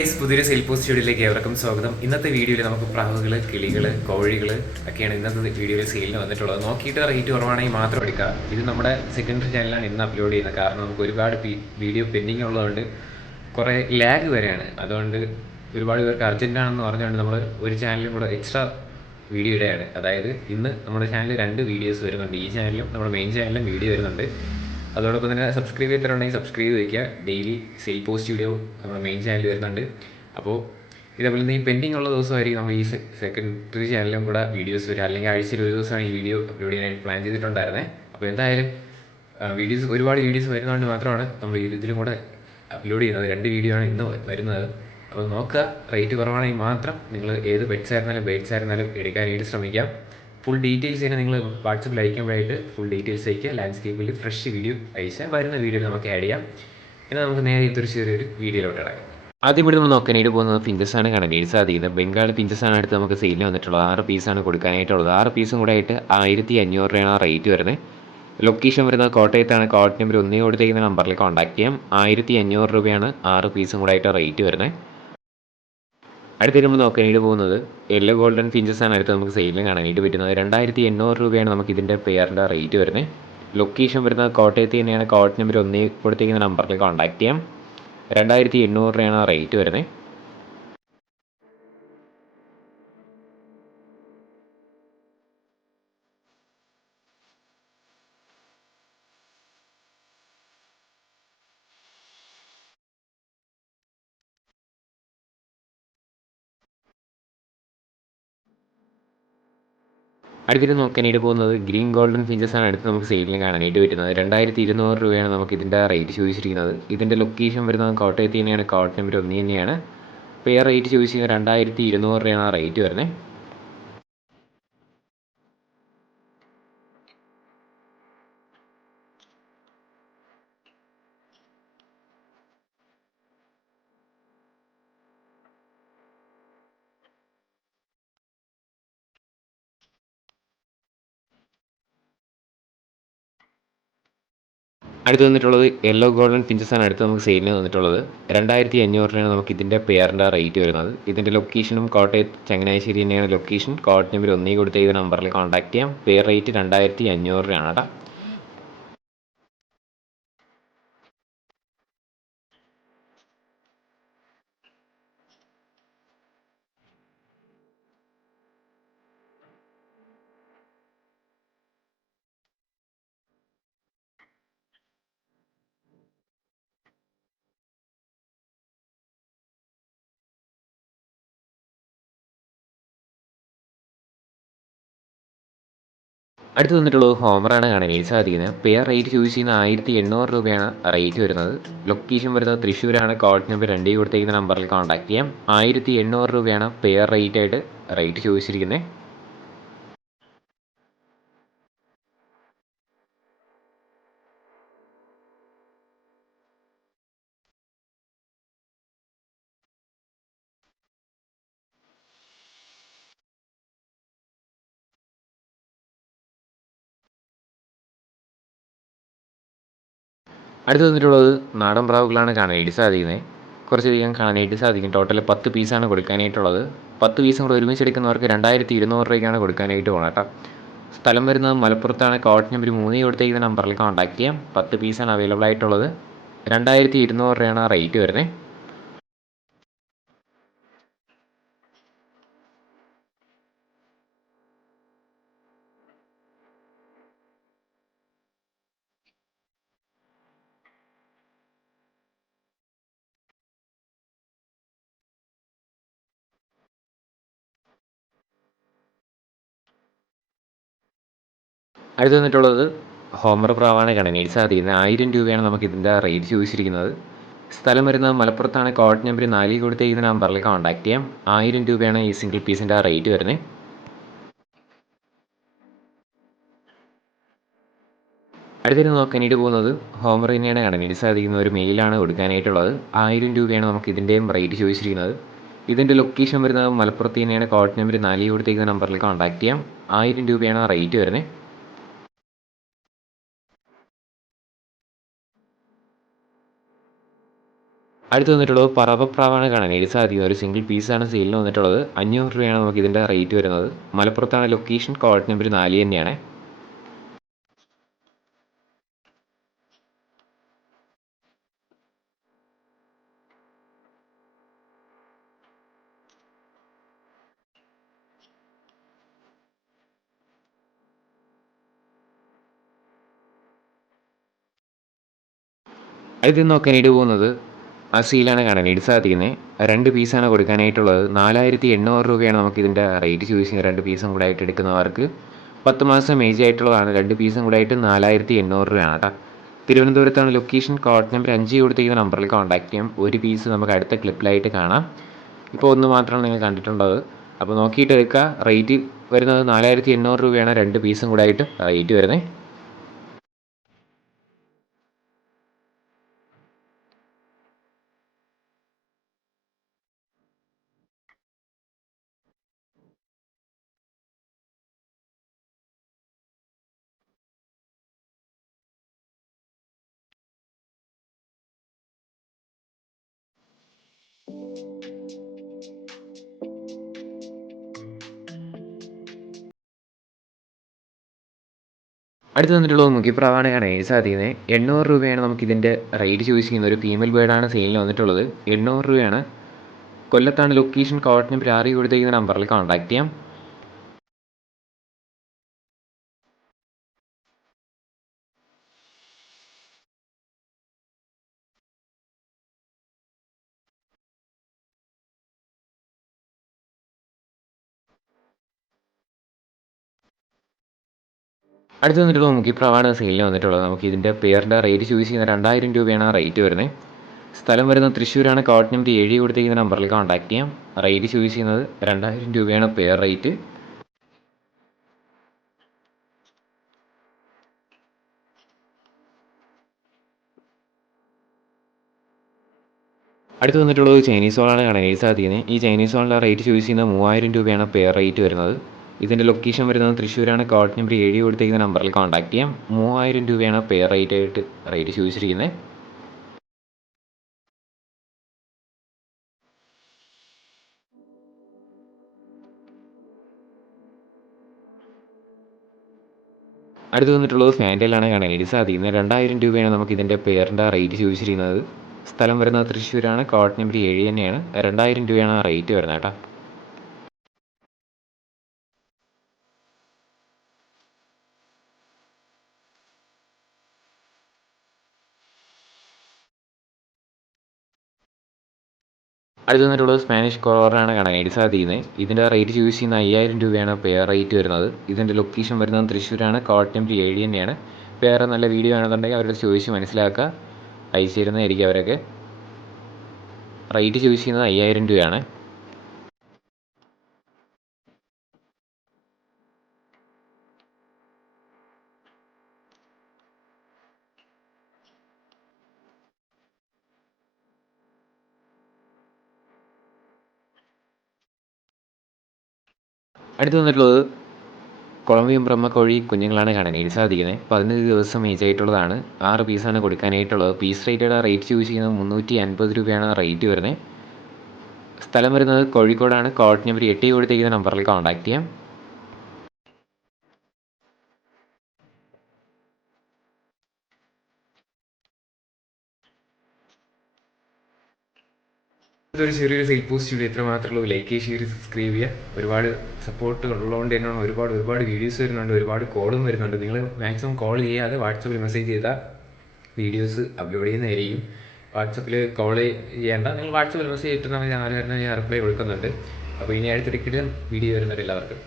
പുതിയൊരു sale post സ്റ്റുഡിയോയിലേക്ക് ഏവർക്കും സ്വാഗതം. ഇന്നത്തെ വീഡിയോയിൽ നമുക്ക് പ്രാവുകൾ, കിളികൾ, കോഴികൾ ഒക്കെയാണ് ഇന്നത്തെ വീഡിയോയിൽ സെയിലിന് വന്നിട്ടുള്ളത്. നോക്കിയിട്ട് റേറ്റ് കുറവാണെങ്കിൽ മാത്രം എടുക്കുക. ഇത് നമ്മുടെ സെക്കൻഡറി ചാനലാണ് ഇന്ന് അപ്ലോഡ് ചെയ്യുന്നത്. കാരണം നമുക്ക് ഒരുപാട് വീഡിയോ പെൻഡിങ് ഉള്ളതുകൊണ്ട് കുറേ ലാഗ് വരെയാണ്. അതുകൊണ്ട് ഒരുപാട് പേർക്ക് അർജൻറ്റാണെന്ന് പറഞ്ഞുകൊണ്ട് നമ്മൾ ഒരു ചാനലും കൂടെ എക്സ്ട്രാ വീഡിയോ ഇടുകയാണ്. അതായത് ഇന്ന് നമ്മുടെ ചാനലിൽ 2 വീഡിയോസ് വരുന്നുണ്ട്. ഈ ചാനലും നമ്മുടെ മെയിൻ ചാനലിലും വീഡിയോ വരുന്നുണ്ട്. അതോടൊപ്പം തന്നെ സബ്സ്ക്രൈബ് ചെയ്തിട്ടുണ്ടെങ്കിൽ സബ്സ്ക്രൈബ് വയ്ക്കുക. ഡെയിലി സെയിൽ പോസ്റ്റ് വീഡിയോ നമ്മുടെ മെയിൻ ചാനൽ വരുന്നുണ്ട്. അപ്പോൾ ഇതേപോലെ തന്നെ ഈ പെൻഡിങ് ഉള്ള ദിവസമായിരിക്കും നമ്മൾ ഈ സെക്കൻഡറി ചാനലിലും കൂടെ വീഡിയോസ് വരിക. അല്ലെങ്കിൽ ആഴ്ചയിൽ ഒരു ദിവസമാണ് ഈ വീഡിയോ അപ്ലോഡ് ചെയ്യാനായിട്ട് പ്ലാൻ ചെയ്തിട്ടുണ്ടായിരുന്നത്. അപ്പോൾ എന്തായാലും ഒരുപാട് വീഡിയോസ് വരുന്നതുകൊണ്ട് മാത്രമാണ് നമ്മൾ ഇതിലും കൂടെ അപ്ലോഡ് ചെയ്യുന്നത്. 2 വീഡിയോ ആണ് ഇന്ന് വരുന്നത്. അപ്പോൾ നോക്കുക, റേറ്റ് കുറവാണെങ്കിൽ മാത്രം നിങ്ങൾ ഏത് പെറ്റ്സ് ആയിരുന്നാലും എടുക്കാനായിട്ട് ശ്രമിക്കാം. ഫുൾ ഡീറ്റെയിൽസ് തന്നെ നിങ്ങൾ വാട്സപ്പിൽ അയക്കുമ്പോഴായിട്ട് ഫുൾ ഡീറ്റെയിൽസ് അയക്കുക. ലാൻഡ്സ്കേപ്പിൽ ഫ്രഷ് വീഡിയോ അയച്ചാൽ വരുന്ന വീഡിയോ നമുക്ക് ആഡ് ചെയ്യാം. എന്നാൽ നമുക്ക് നേരെ ഇതൊരു ചെറിയൊരു വീഡിയോയിലോട്ട് ഇടാം. ആദ്യം ഇവിടെ നമ്മൾ നോക്കാനായിട്ട് പോകുന്നത് പിഞ്ചസാണ് കാണാനായിട്ട് സാധിക്കുന്നത്. ബംഗാൾ പിഞ്ചസാണ് അടുത്ത് നമുക്ക് സെയിലിന് വന്നിട്ടുള്ളത്. 6 പീസാണ് കൊടുക്കാനായിട്ടുള്ളത്. 6 പീസും കൂടെ ആയിട്ട് 1500 രൂപയാണ് റേറ്റ് വരുന്നത്. ലൊക്കേഷൻ വരുന്നത് കോട്ടയത്താണ്. കോൺടാക്ട് നമ്പർ 1 കൊടുത്തിരിക്കുന്ന നമ്പറിൽ കോൺടാക്ട് ചെയ്യാം. 1500 രൂപയാണ് 6 പീസും കൂടെ ആയിട്ട് റേറ്റ് വരുന്നത്. അടുത്ത് നമ്മൾ നോക്കാനായിട്ട് പോകുന്നത് യെല്ലോ ഗോൾഡൻ ഫിഞ്ചസാണ് അടുത്ത് നമുക്ക് സെയിലിന് കാണാനായിട്ട് പറ്റുന്നത്. 2800 രൂപയാണ് നമുക്ക് ഇതിൻ്റെ പെയറിൻ്റെ റേറ്റ് വരുന്നത്. ലൊക്കേഷൻ വരുന്നത് കോട്ടയത്ത് തന്നെയാണ്. കോൺടാക്ട് നമ്പർ 1 കൊടുത്തിരിക്കുന്ന നമ്പറിൽ കോൺടാക്ട് ചെയ്യാം. 2800 രൂപയാണ് റേറ്റ് വരുന്നത്. അടുത്തിട്ട് നോക്കാനായിട്ട് പോകുന്നത് ഗ്രീൻ ഗോൾഡൻ ഫിഞ്ചസാണ് അടുത്ത് നമുക്ക് സെയിലിന് കാണാനായിട്ട് പറ്റുന്നത്. 2200 രൂപയാണ് നമുക്ക് ഇതിൻ്റെ റേറ്റ് ചോദിച്ചിരിക്കുന്നത്. ഇതിൻ്റെ ലൊക്കേഷൻ വരുന്നത് കോട്ടയത്ത് തന്നെയാണ്. കോൺടാക്ട് നമ്പർ 1 തന്നെയാണ്. പെയർ റേറ്റ് ചോദിച്ചിരിക്കുന്നത് 2200 രൂപയാണ് റേറ്റ് വരുന്നത്. അടുത്ത് വന്നിട്ടുള്ളത് യെല്ലോ ഗോൾഡൻ ഫിഞ്ചസാണ് അടുത്ത് നമുക്ക് സെയിലിന് വന്നിട്ടുള്ളത്. 2500 രൂപയാണ് നമുക്ക് ഇതിൻ്റെ പെയറിൻ്റെ റേറ്റ് വരുന്നത്. ഇതിൻ്റെ ലൊക്കേഷനും കോട്ടയത്ത് ചങ്ങനാശ്ശേരി തന്നെയാണ് ലൊക്കേഷൻ. കോൺടാക്ട് നമ്പർ 1 കൊടുത്ത ഈ നമ്പറിൽ കോൺടാക്ട് ചെയ്യാം. പെയർ റേറ്റ് 2500 രൂപയാണ് കേട്ടോ. അടുത്ത് വന്നിട്ടുള്ളത് ഹോമറാണ് കാണാനായിട്ട് സാധിക്കുന്നത്. പെയർ റേറ്റ് ചൂസ് ചെയ്യുന്ന 1800 രൂപയാണ് റേറ്റ് വരുന്നത്. ലൊക്കേഷൻ വരുന്നത് തൃശ്ശൂരാണ്. കോൺടാക്ട് നമ്പർ 2 കൊടുത്തിരിക്കുന്ന നമ്പറിൽ കോൺടാക്ട് ചെയ്യാം. 1800 രൂപയാണ് പെയർ റേറ്റ് ആയിട്ട് റേറ്റ് ചോദിച്ചിരിക്കുന്നത്. അടുത്ത് വന്നിട്ടുള്ളത് നാടൻ പ്രാവുകളാണ് കാണാനായിട്ട് സാധിക്കുന്നത്. കുറച്ചധികം കാണാനായിട്ട് സാധിക്കും. ടോട്ടൽ 10 പീസാണ് കൊടുക്കാനായിട്ടുള്ളത്. 10 പീസും കൂടെ ഒരുമിച്ച് എടുക്കുന്നവർക്ക് 2200 രൂപയ്ക്കാണ് കൊടുക്കാനായിട്ട് പോകണം കേട്ടോ. സ്ഥലം വരുന്നത് മലപ്പുറത്താണ്. കോൺടാക്ട് നമ്പർ 3 കൊടുത്തിരിക്കുന്ന നമ്പറിൽ കോൺടാക്ട് ചെയ്യാം. 10 പീസാണ് അവൈലബിൾ ആയിട്ടുള്ളത്. 2200 രൂപയാണ് റേറ്റ് വരുന്നത്. അടുത്ത് വന്നിട്ടുള്ളത് ഹോമർ പ്രാവാണ് കാണാനായിട്ട് സാധിക്കുന്നത്. 1000 രൂപയാണ് നമുക്ക് ഇതിൻ്റെ റേറ്റ് ചോദിച്ചിരിക്കുന്നത്. സ്ഥലം വരുന്നത് മലപ്പുറത്താണ്. കോൺടാക്ട് നമ്പർ 4 കൊടുത്തിരിക്കുന്ന നമ്പറിൽ കോൺടാക്ട് ചെയ്യാം. 1000 രൂപയാണ് ഈ സിംഗിൾ പീസിൻ്റെ റേറ്റ് വരുന്നത്. അടുത്തിട്ട് നോക്കാനായിട്ട് പോകുന്നത് ഹോമർ തന്നെയാണ് കാണാനായിട്ട് സാധിക്കുന്ന ഒരു മെയിലാണ് കൊടുക്കാനായിട്ടുള്ളത്. 1000 രൂപയാണ് നമുക്ക് ഇതിൻ്റെയും റേറ്റ് ചോദിച്ചിരിക്കുന്നത്. ഇതിൻ്റെ ലൊക്കേഷൻ വരുന്നത് മലപ്പുറത്ത് തന്നെയാണ്. കോൺടാക്ട് നമ്പർ 4 കൊടുത്തിരിക്കുന്ന നമ്പറിൽ കോൺടാക്ട് ചെയ്യാം. 1000 രൂപയാണ് റേറ്റ് വരുന്നത്. അടുത്ത് വന്നിട്ടുള്ളത് പറവപ്രാവാണ് കാണാനായിട്ട് സാധിക്കുന്നത്. ഒരു സിംഗിൾ പീസാണ് സെയിലിന് വന്നിട്ടുള്ളത്. 500 രൂപയാണ് നമുക്ക് ഇതിൻ്റെ റേറ്റ് വരുന്നത്. മലപ്പുറത്താണ് ലൊക്കേഷൻ. കോഡ് നമ്പർ 4 തന്നെയാണ്. അടുത്ത് നോക്കാനായിട്ട് പോകുന്നത് ആ സീലാണ് കാണാനായിട്ട് സാധിക്കുന്നത്. 2 പീസാണ് കൊടുക്കാനായിട്ടുള്ളത്. 4800 രൂപയാണ് നമുക്കിതിൻ്റെ റേറ്റ് ചൂസ് ചെയ്യുന്നത്. 2 പീസും കൂടെ ആയിട്ട് എടുക്കുന്നവർക്ക് 10 മാസം ഏജ് ആയിട്ടുള്ളതാണ്. 2 പീസും കൂടെ ആയിട്ട് 4800 രൂപയാണ് കേട്ടോ. തിരുവനന്തപുരത്താണ് ലൊക്കേഷൻ. കോഡ് നമ്പർ 5 കൊടുത്തിരിക്കുന്ന നമ്പറിൽ കോൺടാക്ട് ചെയ്യാം. ഒരു പീസ് നമുക്ക് അടുത്ത ക്ലിപ്പിലായിട്ട് കാണാം. ഇപ്പോൾ ഒന്ന് മാത്രമാണ് നിങ്ങൾ കണ്ടിട്ടുള്ളത്. അപ്പോൾ നോക്കിയിട്ട് എടുക്കുക. റേറ്റ് വരുന്നത് 4800 രൂപയാണ് 2 പീസും കൂടെ ആയിട്ട് റേറ്റ് വരുന്നത്. അടുത്ത് വന്നിട്ടുള്ളത് മുഖ്യപ്രാവാണ് കാണാനായിട്ട് സാധിക്കുന്നത്. 800 രൂപയാണ് നമുക്കിതിൻ്റെ റേറ്റ് ചൂസ് ചെയ്യുന്നത്. ഒരു ഫീമെയിൽ ബേർഡാണ് സെയിലിന് വന്നിട്ടുള്ളത്. 800 രൂപയാണ്. കൊല്ലത്താണ് ലൊക്കേഷൻ. കോഡ് നമ്പർ 6 കൊടുത്തിരിക്കുന്ന നമ്പറിൽ കോൺടാക്ട് ചെയ്യാം. അടുത്ത് വന്നിട്ടുള്ളത് മുഖ്യപ്രാവാണ് സെയിലിന് വന്നിട്ടുള്ളത്. നമുക്ക് ഇതിൻ്റെ പേരിൻ്റെ റേറ്റ് ചൂസ് ചെയ്യുന്ന 2000 രൂപയാണ് റേറ്റ് വരുന്നത്. സ്ഥലം വരുന്നത് തൃശ്ശൂരാണ്. കോഡ് നമ്പർ 7 കൊടുത്തിരിക്കുന്ന നമ്പറിൽ കോൺടാക്ട് ചെയ്യാം. റേറ്റ് ചൂസ് ചെയ്യുന്നത് 2000 രൂപയാണ് പെയർ റേറ്റ്. അടുത്ത് വന്നിട്ടുള്ളത് ചൈനീസ് വാളാണ് കാണാനായിട്ട് സാധിക്കുന്നത്. ഈ ചൈനീസ് വാളിൻ്റെ റേറ്റ് ചൂസ് ചെയ്യുന്നത് 3000 രൂപയാണ് പെയർ റേറ്റ് വരുന്നത്. ഇതിൻ്റെ ലൊക്കേഷൻ വരുന്നത് തൃശ്ശൂരാണ്. കോഡ് നമ്പർ 7 കൊടുത്തിരിക്കുന്ന നമ്പറിൽ കോൺടാക്ട് ചെയ്യാം. 3000 രൂപയാണ് പെയർ റേറ്റ് ആയിട്ട് റേറ്റ് ചൂസ് ചെയ്യുന്നത്. അടുത്ത് വന്നിട്ടുള്ളത് ഫാൻറ്റയിലാണ് കാണാനായിട്ട് സാധിക്കുന്നത്. 2000 രൂപയാണ് നമുക്ക് ഇതിൻ്റെ പെയറിൻ്റെ റേറ്റ് ചൂസ് ചെയ്യുന്നത്. സ്ഥലം വരുന്നത് തൃശ്ശൂരാണ്. കോഡ് നമ്പർ 7 തന്നെയാണ്. 2000 രൂപയാണ് റേറ്റ് വരുന്നത് കേട്ടോ. അടുത്ത് വന്നിട്ടുള്ളത് സ്പാനിഷ് കോളറാണ് കാണാനായിട്ട് സാധിക്കുന്നത്. ഇതിൻ്റെ റേറ്റ് ചൂസ് ചെയ്യുന്ന 5000 രൂപയാണ് പെയർ റേറ്റ് വരുന്നത്. ഇതിൻ്റെ ലൊക്കേഷൻ വരുന്നത് തൃശ്ശൂരാണ്. കോഡ് നമ്പർ 7 തന്നെയാണ്. വേറെ നല്ല വീഡിയോ ആണെന്നുണ്ടെങ്കിൽ അവരുടെ ചോദിച്ച് മനസ്സിലാക്കുക. അയച്ചു തരുന്നതായിരിക്കും അവരൊക്കെ. റേറ്റ് ചൂസ് ചെയ്യുന്നത് 5000 രൂപയാണ്. അടുത്ത് വന്നിട്ടുള്ളത് കൊളംബിയൻ ബ്രഹ്മക്കോഴി കുഞ്ഞുങ്ങളാണ് കാണാനായിട്ട് സാധിക്കുന്നത്. 15 ദിവസം ഏജ് ആയിട്ടുള്ളതാണ്. 6 പീസാണ് കൊടുക്കാനായിട്ടുള്ളത്. പീസ് റേറ്റയുടെ റേറ്റ് ചൂസ് ചെയ്യുന്നത് 350 രൂപയാണ് റേറ്റ് വരുന്നത്. സ്ഥലം വരുന്നത് കോഴിക്കോടാണ്. കോഡ് നമ്പർ 8 കൊടുത്തിരിക്കുന്ന നമ്പറിൽ കോൺടാക്ട് ചെയ്യാം. ഇതൊരു ചെറിയൊരു സെയിൽ പോസ്റ്റ് വീഡിയോ ഇത്ര മാത്രമേ ഉള്ളൂ. ലൈക്ക് ചെയ്യുക, ഷെയർ, സബ്സ്ക്രൈബ് ചെയ്യുക. ഒരുപാട് സപ്പോർട്ട് ഉള്ളതുകൊണ്ട് തന്നെയാണ് ഒരുപാട് വീഡിയോസ് വരുന്നുണ്ട്, ഒരുപാട് കോളും വരുന്നുണ്ട്. നിങ്ങൾ മാക്സിമം കോൾ ചെയ്യാതെ വാട്സപ്പിൽ മെസ്സേജ് ചെയ്താൽ വീഡിയോസ് അപ്ലോഡ് ചെയ്യുന്നതായിരിക്കും. വാട്സപ്പിൽ കോൾ ചെയ്യേണ്ട, നിങ്ങൾ വാട്സപ്പിൽ മെസ്സേജ് ഇട്ടുണ്ടെങ്കിൽ ഞാൻ റിപ്ലൈ കൊടുക്കുന്നുണ്ട്. അപ്പോൾ ഇനി അടുത്തിടയ്ക്കിടെ വീഡിയോ വരുന്നുണ്ട് എല്ലാവർക്കും.